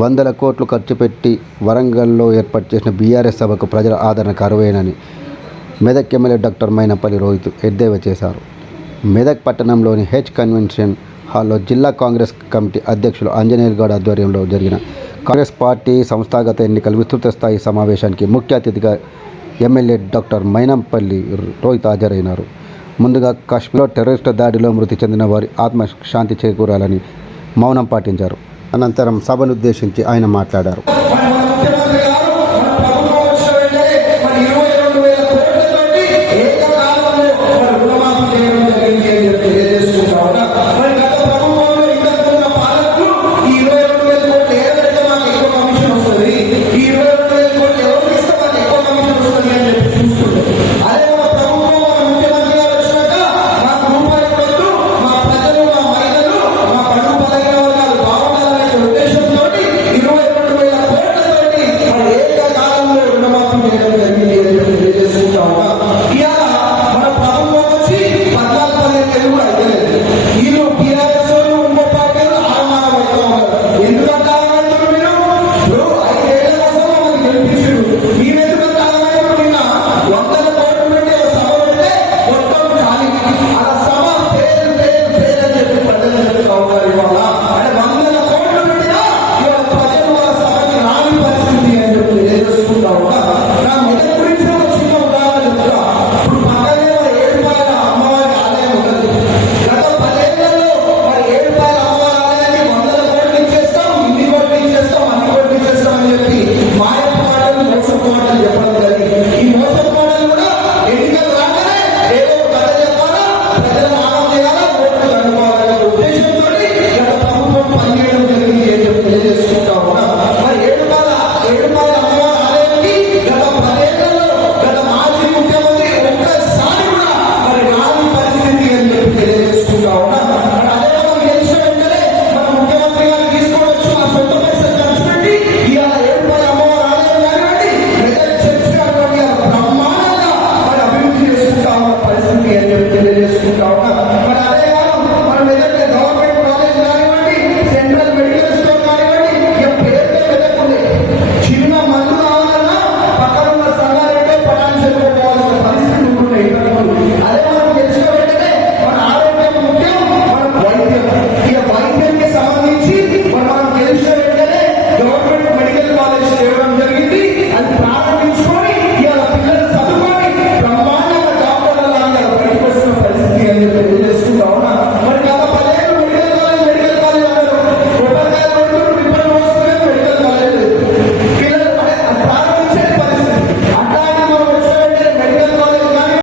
వందల కోట్లు ఖర్చు పెట్టి వరంగల్లో ఏర్పాటు చేసిన బీఆర్ఎస్ సభకు ప్రజల ఆదరణ కరువేనని మెదక్ ఎమ్మెల్యే డాక్టర్ మైనపల్లి రోహిత్ ఎద్దేవా చేశారు. మెదక్ పట్టణంలోని హెచ్ కన్వెన్షన్ హాల్లో జిల్లా కాంగ్రెస్ కమిటీ అధ్యక్షులు ఆంజనేయులు గౌడ్ ఆధ్వర్యంలో జరిగిన కాంగ్రెస్ పార్టీ సంస్థాగత ఎన్నికల విస్తృత స్థాయి సమావేశానికి ముఖ్య అతిథిగా ఎమ్మెల్యే డాక్టర్ మైనంపల్లి రోహిత్ హాజరైనారు. ముందుగా కాశ్మీర్లో టెర్రరిస్టు దాడిలో మృతి చెందిన వారి ఆత్మ శాంతి చేకూరాలని మౌనం పాటించారు. అనంతరం సభనుద్దేశించి ఆయన మాట్లాడారు.